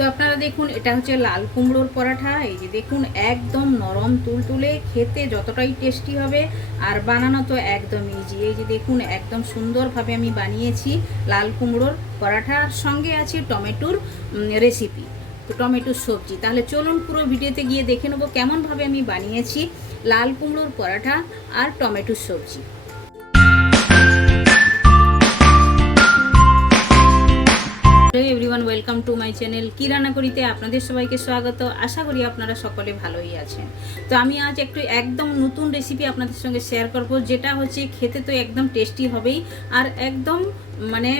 তো আপনারা দেখুন, এটা হচ্ছে লাল কুমড়োর পরাঠা। এই যে দেখুন, একদম নরম তুলতুলে, খেতে যতটাই টেস্টি হবে, আর বানানো তো একদম ইজি এই যে দেখুন, একদম সুন্দরভাবে আমি বানিয়েছি লাল কুমড়োর পরাঠার সঙ্গে আছে টমেটোর রেসিপি তো টমেটোর সবজি। তাহলে চলুন পুরো ভিডিওতে গিয়ে দেখে নেব কেমনভাবে আমি বানিয়েছি লাল কুমড়োর পরাঠা আর টমেটোর সবজি। ওয়েলকাম টু মাই চ্যানেল কি রান্না করিতে আপনাদের সবাইকে স্বাগত। আশা করি আপনারা সকলে ভালোই আছেন। তো আমি আজ একটু একদম নতুন রেসিপি আপনাদের সঙ্গে শেয়ার করব, যেটা হচ্ছে খেতে তো একদম টেস্টি হবেই, আর একদম মানে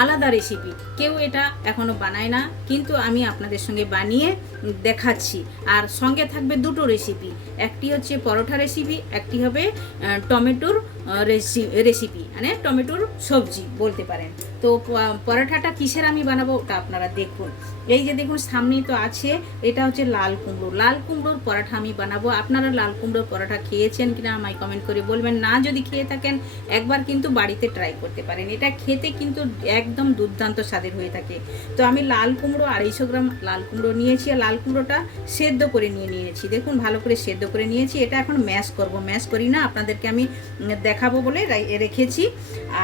আলাদা রেসিপি কেউ এটা এখনও বানায় না, কিন্তু আমি আপনাদের সঙ্গে বানিয়ে দেখাচ্ছি। আর সঙ্গে থাকবে দুটো রেসিপি একটি হচ্ছে পরোটা রেসিপি একটি হবে টমেটোর রেসিপি মানে টমেটোর সবজি বলতে পারেন। তো পরোটাটা কিসের আমি বানাবো ওটা আপনারা দেখুন। এই যে দেখুন, সামনেই তো আছে, এটা হচ্ছে লাল কুমড়ো। লাল কুমড়োর পরাঠা আমি বানাবো। আপনারা লাল কুমড়োর পরাঠা খেয়েছেন কিনা আমায় কমেন্ট করে বলবেন। না যদি খেয়ে থাকেন, একবার কিন্তু বাড়িতে ট্রাই করতে পারেন। এটা খেতে কিন্তু একদম দুর্দান্ত স্বাদের হয়ে থাকে। তো আমি লাল কুমড়ো আড়াইশো গ্রাম লাল কুমড়ো নিয়েছি আর লাল কুমড়োটা সেদ্ধ করে নিয়ে নিয়েছি। দেখুন, ভালো করে সেদ্ধ করে নিয়েছি। এটা এখন ম্যাশ করব। ম্যাশ করি না, আপনাদেরকে আমি দেখাবো বলে রেখেছি।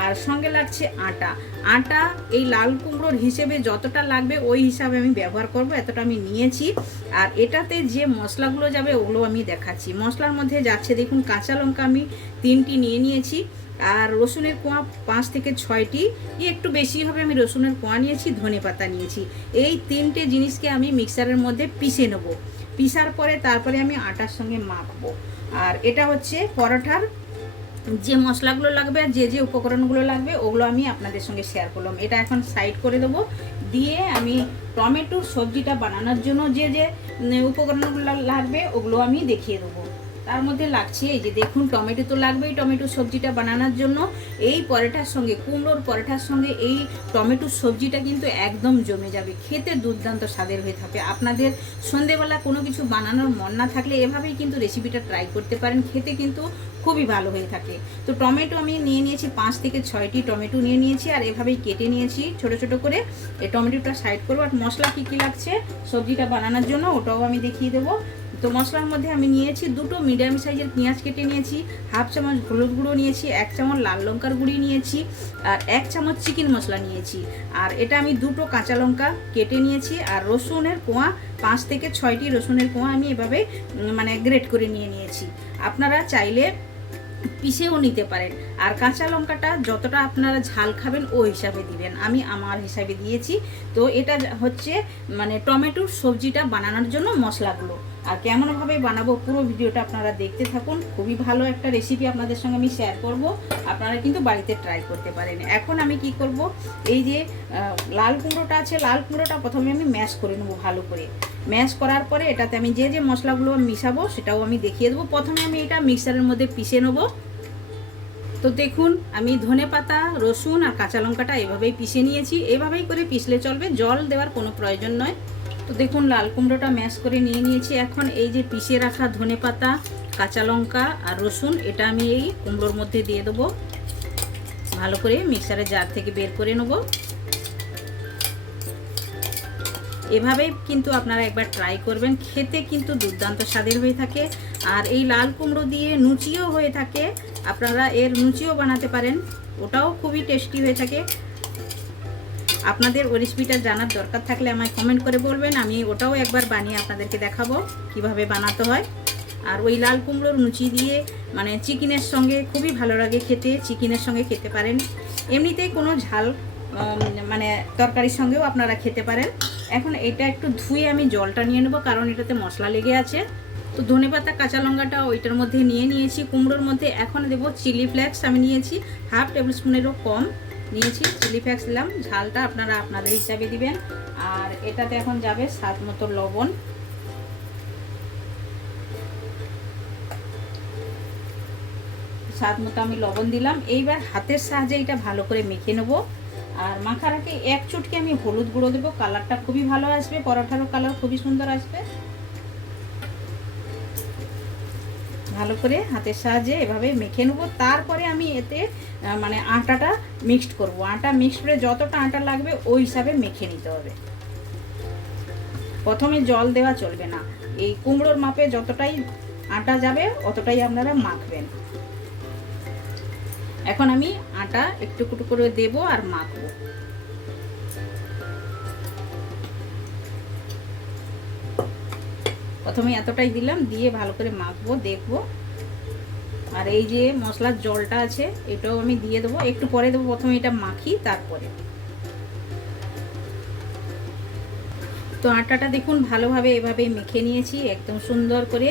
আর সঙ্গে লাগছে আটা। আটা এই লাল কুমড়োর হিসেবে যতটা লাগবে ওই হিসাবে আমি ব্যবহার করব, এতটা আমি নিয়েছি। আর এটাতে যে মশলাগুলো যাবে ওগুলো আমি দেখাচ্ছি। মশলার মধ্যে যাচ্ছে, দেখুন, কাঁচা লঙ্কা আমি তিনটি নিয়ে নিয়েছি। আর রসুনের কোয়া পাঁচ থেকে ছয়টি। একটু বেশি হবে, আমি রসুনের কোয়া নিয়েছি, ধনে পাতা নিয়েছি। এই তিনটে জিনিসকে আমি মিক্সারের মধ্যে পিষে নেব। পিসার পরে তারপরে আমি আটার সঙ্গে মাখবো। আর এটা হচ্ছে পরোঠার যে মশলাগুলো লাগবে আর যে যে উপকরণগুলো লাগবে, ওগুলো আমি আপনাদের সঙ্গে শেয়ার করলাম। এটা এখন সাইড করে দেবো। দিয়ে আমি টমেটোর সবজিটা বানানোর জন্য যে যে উপকরণগুলো লাগবে, ওগুলো আমি দেখিয়ে দেবো। তার মধ্যে লাগছে এই যে দেখুন, টমেটো তো লাগবেই, টমেটো সবজিটা বানানোর জন্য। এই পরোটার সঙ্গে, কুমড়োর পরোটার সঙ্গে এই টমেটোর সবজিটা কিন্তু একদম জমে যাবে। খেতে দুর্দান্ত স্বাদের হয়ে থাকে। আপনাদের সন্ধেবেলা কোনো কিছু বানানোর মন না থাকলে এভাবেই কিন্তু রেসিপিটা ট্রাই করতে পারেন। খেতে কিন্তু খুবই ভালো হয়ে থাকে। তো টমেটো আমি নিয়ে নিয়েছি, পাঁচ থেকে ছয়টি টমেটো নিয়ে নিয়েছি আর এভাবেই কেটে নিয়েছি ছোট ছোট করে। এই টমেটোটা সাইড করব। আর মশলা কী কী লাগছে সবজিটা বানানোর জন্য ওটাও আমি দেখিয়ে দেবো। তো মশলার মধ্যে আমি নিয়েছি দুটো মিডিয়াম সাইজের পেঁয়াজ কেটে নিয়েছি, হাফ চামচ হলুদ গুঁড়ো নিয়েছি, এক চামচ লাল লঙ্কার গুঁড়ি নিয়েছি আর এক চামচ চিকেন মশলা নিয়েছি। আর এটা আমি দুটো কাঁচা লঙ্কা কেটে নিয়েছি আর রসুনের কোয়া, পাঁচ থেকে ছয়টি রসুনের কোয়া আমি এভাবে মানে গ্রেট করে নিয়ে নিয়েছি। আপনারা চাইলে পিষেও নিতে পারেন। আর কাঁচা লঙ্কাটা যতটা আপনারা ঝাল খাবেন ও হিসাবে দিবেন। আমি আমার হিসাবে দিয়েছি। তো এটা হচ্ছে মানে টমেটোর সবজিটা বানানোর জন্য মশলাগুলো। আর কেমনভাবে বানাবো পুরো ভিডিওটা আপনারা দেখতে থাকুন। খুবই ভালো একটা রেসিপি আপনাদের সঙ্গে আমি শেয়ার করব। আপনারা কিন্তু বাড়িতে ট্রাই করতে পারেন। এখন আমি কি করব? এই যে লাল কুমড়োটা আছে, লাল কুমড়োটা প্রথমে আমি ম্যাশ করে নেব ভালো করে। ম্যাশ করার পরে এটাতে আমি যে যে মশলাগুলো মিশাবো সেটাও আমি দেখিয়ে দেবো। প্রথমে আমি এটা মিক্সারের মধ্যে পিষে নেব। তো দেখুন, আমি ধনে পাতা, রসুন আর কাঁচা লঙ্কাটা এভাবেই পিষে নিয়েছি। এভাবেই করে পিষলে চলবে। জল দেওয়ার কোনো প্রয়োজন নয়। তো দেখুন, লাল কুমড়োটা ম্যাশ করে নিয়ে নিয়েছি। এখন এই যে পিষে রাখা ধনে পাতা, কাঁচা লঙ্কা আর রসুন, এটা আমি এই কুমড়োর মধ্যে দিয়ে দেবো। ভালো করে মিক্সারের জার থেকে বের করে নেব। এভাবেই কিন্তু আপনারা একবার ট্রাই করবেন। খেতে কিন্তু দুর্দান্ত স্বাদের হয়ে থাকে। আর এই লাল কুমড়ো দিয়ে লুচিও হয়ে থাকে। আপনারা এর লুচিও বানাতে পারেন। ওটাও খুবই টেস্টি হয়ে থাকে। আপনাদের ওই রেসিপিটা জানার দরকার থাকলে আমায় কমেন্ট করে বলবেন, আমি ওটাও একবার বানিয়ে আপনাদেরকে দেখাবো কীভাবে বানাতে হয়। আর ওই লাল কুমড়োর লুচি দিয়ে মানে চিকেনের সঙ্গে খুবই ভালো লাগে খেতে, চিকেনের সঙ্গে খেতে পারেন। এমনিতেই কোনো ঝাল মানে তরকারির সঙ্গেও আপনারা খেতে পারেন। এখন এটা একটু ধুয়ে আমি জলটা নিয়ে নেব, কারণ এটাতে মশলা লেগে আছে। তো ধনে পাতা, কাঁচা লঙ্কাটা ওইটার মধ্যে নিয়ে নিয়েছি। কুমড়োর মধ্যে এখন দেবো চিলি ফ্লেক্স আমি নিয়েছি, হাফ টেবিল স্পুনেরও কম। নিয়েছি চিলি ফ্লেক্স দিলাম। ঝালটা আপনারা আপনাদের হিসাবে দিবেন। আর এটাতে এখন যাবে স্বাদ মতো লবণ। স্বাদ মতো আমি লবণ দিলাম। এইবার হাতের সাহায্যে এটা ভালো করে মেখে নেব। আর মাখার আগে এক চুটকি আমি হলুদ গুঁড়ো দেবো। কালারটা খুবই ভালো আসবে। পরোটারও কালার খুবই সুন্দর আসবে। ভালো করে হাতের সাহায্যে এভাবে মেখে নেব। তারপরে আমি এতে মানে আটাটা মিক্সড করব। আটা মিক্সড করে যতটা আটা লাগবে, ওই হিসাবে মেখে নিতে হবে। প্রথমে জল দেওয়া চলবে না। এই কুমড়োর মাপে যতটাই আটা যাবে, অতটাই আপনারা মাখবেন। এখন আমি আটা একটু একটু করে দেব আর মাখবো। প্রথমে এতটাই দিলাম, দিয়ে ভালো করে মাখবো, দেখব। আর এই যে মশলার জলটা আছে, এটাও আমি দিয়ে দেবো। একটু পরে দেবো, প্রথমে এটা মাখি, তারপরে। তো আটাটা দেখুন, ভালোভাবে এভাবে মেখে নিয়েছি, একদম সুন্দর করে।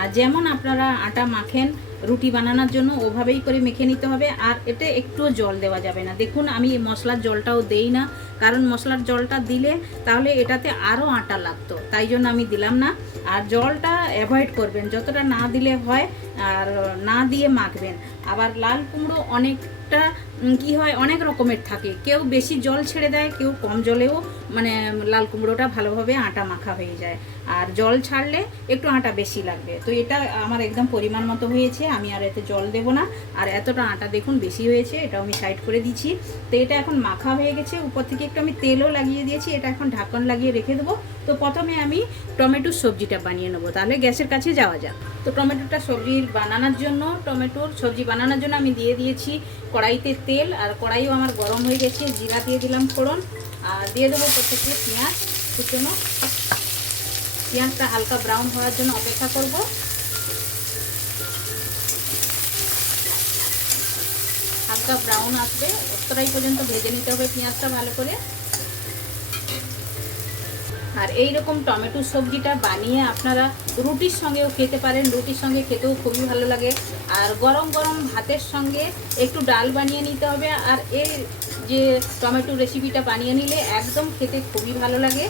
আর যেমন আপনারা আটা মাখেন রুটি বানানোর জন্য ওভাবেই করে মেখে নিতে হবে আর এতে একটুও জল দেওয়া যাবে না। দেখুন, আমি মশলার জলটাও দেই না, কারণ মশলার জলটা দিলে তাহলে এটাতে আরও আটা লাগতো, তাই জন্য আমি দিলাম না। আর জলটা অ্যাভয়েড করবেন, যতটা না দিলে হয় আর না দিয়ে মাখবেন। আবার লাল কুমড়ো অনেকটা কি হয়, অনেক রকমের থাকে। কেউ বেশি জল ছেড়ে দেয়, কেউ কম জলেও মানে লাল কুমড়োটা ভালোভাবে আটা মাখা হয়ে যায়। আর জল ছাড়লে একটু আটা বেশি লাগবে। তো এটা আমার একদম পরিমাণ মতো হয়েছে, আমি আর এতে জল দেব না। আর এতটা আটা দেখুন বেশি হয়েছে, এটাও আমি সাইড করে দিচ্ছি। তো এটা এখন মাখা হয়ে গেছে, উপর থেকে একটু আমি তেলও লাগিয়ে দিয়েছি, এটা এখন ঢাকন লাগিয়ে রেখে দেবো। তো প্রথমে আমি টমেটোর সবজিটা বানিয়ে নেব, তাহলে গ্যাসের কাছে যাওয়া যাক। তো টমেটোটা সবজি বানানোর জন্য, টমেটোর সবজি বানানোর জন্য আমি দিয়ে দিয়েছি কড়াইতে তেল আর কড়াইও আমার গরম হয়ে গেছে। জিরা দিয়ে দিলাম ফোড়ন আর দিয়ে দেবো প্রত্যেকটা পেঁয়াজ। কুচনো পেঁয়াজটা হালকা ব্রাউন হওয়ার জন্য অপেক্ষা করব। হালকা ব্রাউন আসবে। অতটাই পর্যন্ত ভেজে নিতে হবে পেঁয়াজটা ভালো করে। আর এই রকম টমেটো সবজিটা বানিয়ে আপনারা রুটির সঙ্গেও খেতে পারেন। রুটির সঙ্গে খেতেও খুবই ভালো লাগে। আর গরম গরম ভাতের সঙ্গে একটু ডাল বানিয়ে নিতে হবে। আর এই যে টমেটো রেসিপিটা বানিয়ে নিলে একদম খেতে খুবই ভালো লাগে।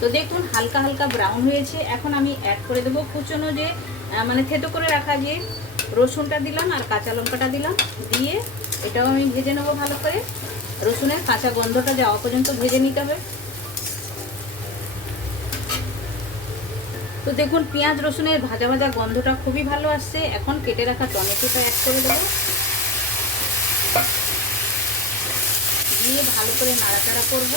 তো দেখুন, হালকা হালকা ব্রাউন হয়েছে। এখন আমি অ্যাড করে দেবো কুচনো যে মানে থেতো করে রাখা যে রসুনটা দিলাম আর কাঁচা লঙ্কাটা দিলাম। দিয়ে এটাও আমি ভেজে নেব ভালো করে। রসুনের কাঁচা গন্ধটা যাওয়া পর্যন্ত ভেজে নিতে হবে। তো দেখুন, পেঁয়াজ, রসুনের ভাজা ভাজা গন্ধটা খুবই ভালো আসছে। এখন কেটে রাখা টমেটোটা অ্যাড করে দেবো। দিয়ে ভালো করে নাড়াচাড়া করব।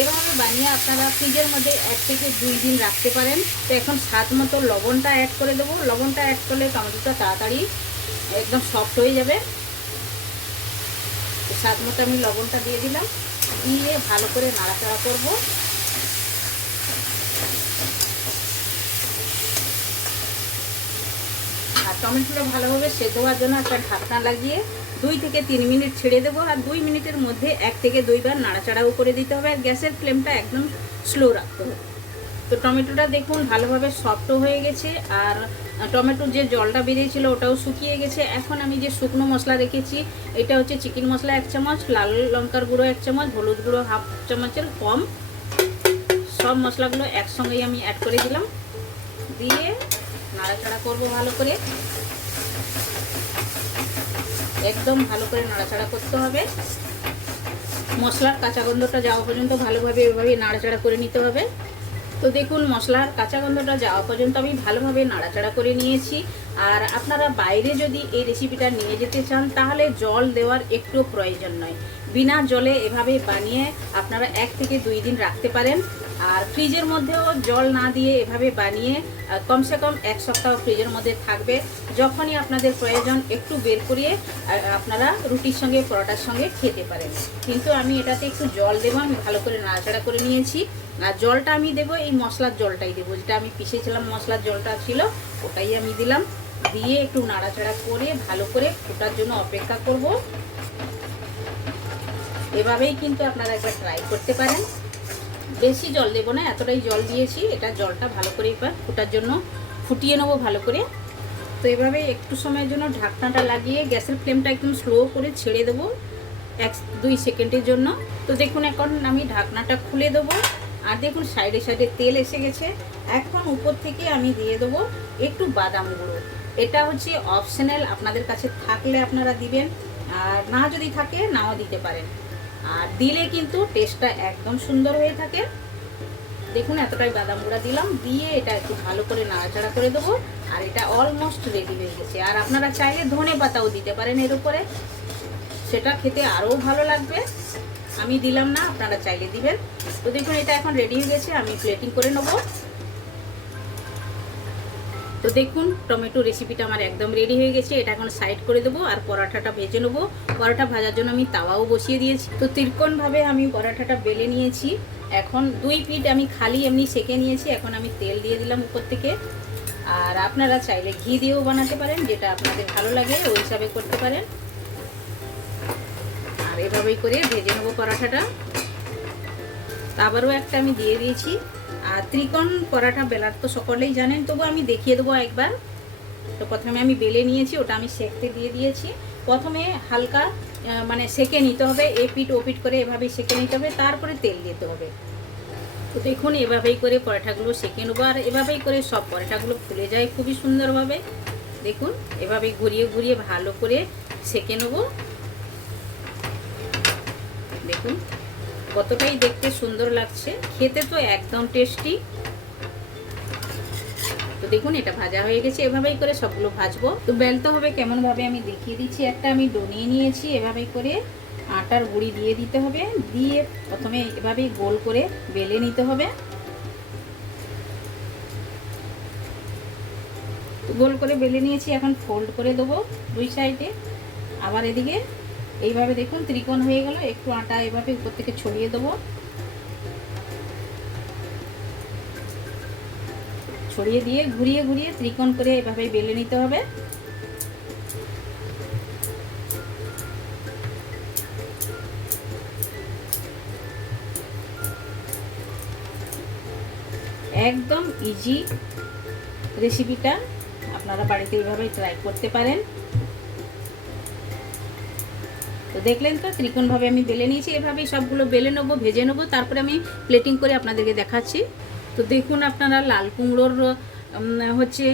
এভাবে বানিয়ে আপনারা ফ্রিজের মধ্যে এক থেকে দুই দিন রাখতে পারেন। তো এখন স্বাদ মতো লবণটা অ্যাড করে দেবো। লবণটা অ্যাড করলে টমেটোটা তাড়াতাড়ি একদম সফট হয়ে যাবে। স্বাদ মতো আমি লবণটা দিয়ে দিলাম। দিয়ে ভালো করে নাড়াচাড়া করব। টমেটোটা ভালোভাবে সেদ্ধ হওয়ার জন্য একটা ঢাকনা লাগিয়ে দুই থেকে তিন মিনিট ছেড়ে দেবো আর দুই মিনিটের মধ্যে এক থেকে দুইবার নাড়াচাড়াও করে দিতে হবে আর গ্যাসের ফ্লেমটা একদম স্লো রাখতে হবে। তো টমেটোটা দেখুন ভালোভাবে সফটও হয়ে গেছে আর টমেটোর যে জলটা বেরিয়েছিল ওটাও শুকিয়ে গেছে। এখন আমি যে শুকনো মশলা রেখেছি, এটা হচ্ছে চিকেন মশলা এক চামচ, লাল লঙ্কার গুঁড়ো এক চামচ, হলুদ গুঁড়ো হাফ চামচের কম। সব মশলাগুলো একসঙ্গেই আমি অ্যাড করে দিলাম। দিয়ে নাড়াচাড়া করব ভালো করে। একদম ভালো করে নাড়াচাড়া করতে হবে। মশলার কাঁচা গন্ধটা যাওয়া পর্যন্ত ভালোভাবে এভাবে নাড়াচাড়া করে নিতে হবে। তো দেখুন, মশলার কাঁচা গন্ধটা যাওয়া পর্যন্ত আমি ভালোভাবে নাড়াচাড়া করে নিয়েছি। আর আপনারা বাইরে যদি এই রেসিপিটা নিয়ে যেতে চান, তাহলে জল দেওয়ার একটু প্রয়োজন নয়। বিনা জলে এভাবে বানিয়ে আপনারা এক থেকে দুই দিন রাখতে পারেন। আর ফ্রিজের মধ্যেও জল না দিয়ে এভাবে বানিয়ে কমসে কম এক সপ্তাহ ফ্রিজের মধ্যে থাকবে। যখনই আপনাদের প্রয়োজন, একটু বের করিয়ে আপনারা রুটির সঙ্গে, পরোটার সঙ্গে খেতে পারেন। কিন্তু আমি এটাতে একটু জল দেবো, আমি ভালো করে নাড়াচাড়া করে নিয়েছি। আর জলটা আমি দেবো, এই মশলার জলটাই দেবো। যেটা আমি পিষেছিলাম, মশলার জলটা ছিল, ওটাই আমি দিলাম। দিয়ে একটু নাড়াচাড়া করে, ভালো করে ফোটার জন্য অপেক্ষা করব। এভাবেই কিন্তু আপনারা একবার ট্রাই করতে পারেন। বেশি জল দেবো না, এতটাই জল দিয়েছি, এটা জলটা ভালো করে এবার ফোটার জন্য ফুটিয়ে নেব ভালো করে। তো এভাবে একটু সময়ের জন্য ঢাকনাটা লাগিয়ে গ্যাসের ফ্লেমটা একদম স্লো করে ছেড়ে দেবো এক দুই সেকেন্ডের জন্য। তো দেখুন, এখন আমি ঢাকনাটা খুলে দেবো, আর দেখুন সাইডে সাইডে তেল এসে গেছে। এখন উপর থেকে আমি দিয়ে দেবো একটু বাদাম গুঁড়ো। এটা হচ্ছে অপশনাল, আপনাদের কাছে থাকলে আপনারা দিবেন, আর না যদি থাকে, নাও দিতে পারেন। আর দিলে কিন্তু টেস্টটা একদম সুন্দর হয়ে থাকে। দেখুন, এতটাই বাদাম গুঁড়া দিলাম। দিয়ে এটা একটু ভালো করে নাড়াচাড়া করে দেবো। আর এটা অলমোস্ট রেডি হয়ে গেছে। আর আপনারা চাইলে ধনে পাতাও দিতে পারেন এর উপরে। সেটা খেতে আরও ভালো লাগবে। আমি দিলাম না, আপনারা চাইলে দিবেন। তো দেখুন, এটা এখন রেডি হয়ে গেছে। আমি প্লেটিং করে নেব। তো দেখুন, টমেটো রেসিপিটা আমার একদম রেডি হয়ে গেছে। এটা এখন সাইড করে দেবো আর পরাঠাটা ভেজে নেব। পরাঠা ভাজার জন্য আমি তাওয়াও বসিয়ে দিয়েছি। তো তিরকোণভাবে আমি পরাঠাটা বেলে নিয়েছি। এখন দুই পিঠ আমি খালি এমনি সেকে নিয়েছি। এখন আমি তেল দিয়ে দিলাম উপর থেকে। আর আপনারা চাইলে ঘি দিয়েও বানাতে পারেন, যেটা আপনাদের ভালো লাগে, ওই হিসাবে করতে পারেন। আর এভাবেই করে ভেজে নেব পরাঠাটা। আবারও একটা আমি দিয়ে দিয়েছি। আর ত্রিকোণ পরাঠা বেলার তো সকলেই জানেন, তবু আমি দেখিয়ে দেবো একবার। তো প্রথমে আমি বেলে নিয়েছি, ওটা আমি সেঁকতে দিয়ে দিয়েছি। প্রথমে হালকা মানে সেকে নিতে হবে, এ পিঠ ও পিঠ করে এভাবেই সেকে নিতে হবে, তারপরে তেল দিতে হবে। তো দেখুন, এভাবেই করে পরোটাগুলো সেকে নেব, আর এভাবেই করে সব পরোটাগুলো ফুলে যায় খুবই সুন্দরভাবে। দেখুন, এভাবেই ঘুরিয়ে ঘুরিয়ে ভালো করে সেকে নেব। দেখুন কতটাই দেখতে সুন্দর লাগছে। খেতে তো একদম টেস্টি তো দেখুন, এটা ভাজা হয়ে গেছে। এভাবেই করে সবগুলো ভাজবো। তো বেলতে হবে কেমন ভাবে আমি দেখিয়ে দিচ্ছি। একটা আমি ডনিয়ে নিয়েছি। এভাবেই করে আটার গুঁড়ি দিয়ে দিতে হবে। দিয়ে প্রথমে এভাবেই গোল করে বেলে নিতে হবে। গোল করে বেলে নিয়েছি। এখন ফোল্ড করে দেবো দুই সাইডে আবার এদিকে এইভাবে দেখুন, ত্রিকোণ হয়ে গেল। একটু আটা এভাবে উপর থেকে ছড়িয়ে দেবো। ছড়িয়ে দিয়ে ঘুরিয়ে ঘুরিয়ে ত্রিকোণ করে এভাবে বেলে নিতে হবে। একদম ইজি রেসিপিটা আপনারা বাড়িতে এইভাবে ট্রাই করতে পারেন। দেখলেন তো, ত্রিকোণভাবে আমি বেলে নিয়েছি, এভাবেই সবগুলো বেলে নেব, ভেজে নেব, তারপরে আমি প্লেটিং করে আপনাদেরকে দেখাচ্ছি। তো দেখুন আপনারা লাল কুমড়োর হচ্ছে,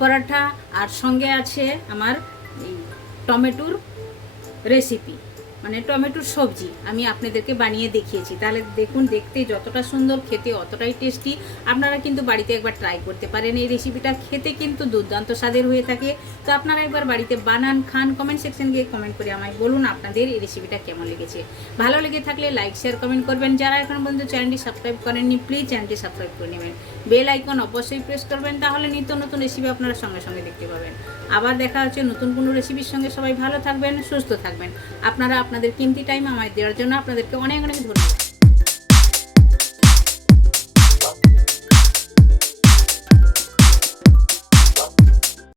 পরাঠা, আর সঙ্গে আছে আমার টমেটোর রেসিপি মানে টমেটোর সবজি আমি আপনাদেরকে বানিয়ে দেখিয়েছি। তাহলে দেখুন, দেখতে যতটা সুন্দর, খেতে অতটাই টেস্টি। আপনারা কিন্তু বাড়িতে একবার ট্রাই করতে পারেন। এই রেসিপিটা খেতে কিন্তু দুর্দান্ত স্বাদের হয়ে থাকে। তো আপনারা একবার বাড়িতে বানান, খান কমেন্ট সেকশন গিয়ে কমেন্ট করে আমায় বলুন আপনাদের এই রেসিপিটা কেমন লেগেছে। ভালো লেগে থাকলে লাইক শেয়ার কমেন্ট করবেন। যারা এখন পর্যন্ত চ্যানেলটি সাবস্ক্রাইব করেননি প্লিজ চ্যানেলটি সাবস্ক্রাইব করে নেবেন। বেল আইকন অবশ্যই প্রেস করবেন। তাহলে নিত্য নতুন রেসিপি আপনারা সঙ্গে সঙ্গে দেখতে পাবেন। আবার দেখা হচ্ছে নতুন কোনো রেসিপির সঙ্গে। সবাই ভালো থাকবেন, সুস্থ থাকবেন। আপনারা আপনাদের কিমতি টাইম আমায় দেওয়ার জন্য আপনাদেরকে অনেক অনেক ধন্যবাদ।